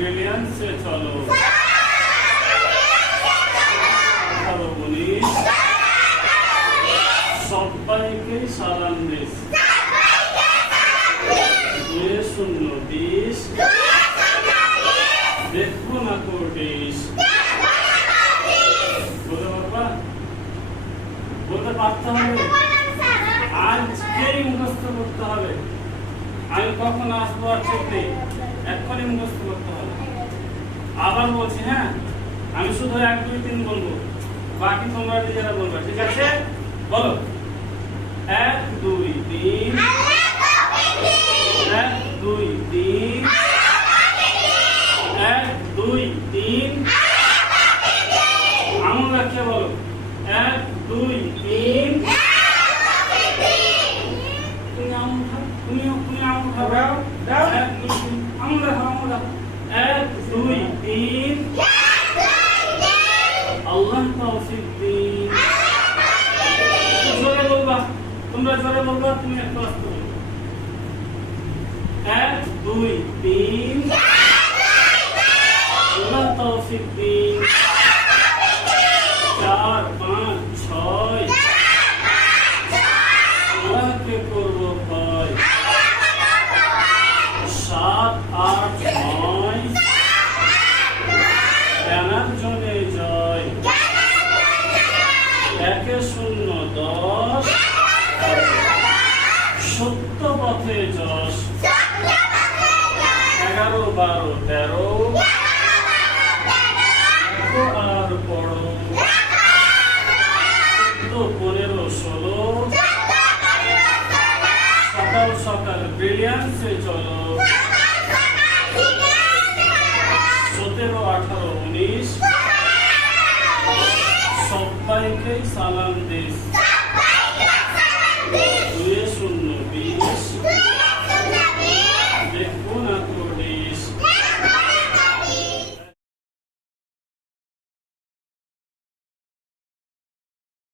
ব্রিলিয়ান্সে চলো 18-19 সবাইকে সালাম দিস 2-0-20 দেখবো না কোটিস বলতে পারবা বলতে পারতে হবে আজকেই মুখস্থ করতে হবে আমি কখন আসবো আর ঠিক নেই এক্ষুনি মুখস্থ করতে হবে আবার বলছি হ্যাঁ আমি শুধু 1-2-3 বলবো বাকি তোমরা নিজেরা বলবে ঠিক আছে বলো 1-2-3 1-2-3 1-2-3 আঙুল রাখিয়ে বলো 1-2-3 তুমি আঙুল খাও তুমি আঙুল খাও দাও 1-2-3 আঙুল রাখো 1-2-3 আল্লাহ তৌফিক দিন জোরে বলবা তোমরা জোরে বলবা তুমি একটু আস্তে বলবা 1-2-3 আল্লাহ তৌফিক দিন 4-5-6 আল্লাহকে করবো ভয় 7-8-9 জ্ঞানার জনে জয় 1-0-10 সত্য পথে যশ 11-12-13 আর পড়ো 14-15-16 সকাল সকাল ব্রিলিয়ান্সে চলো 17-18-19 সবাইকে সালাম দিস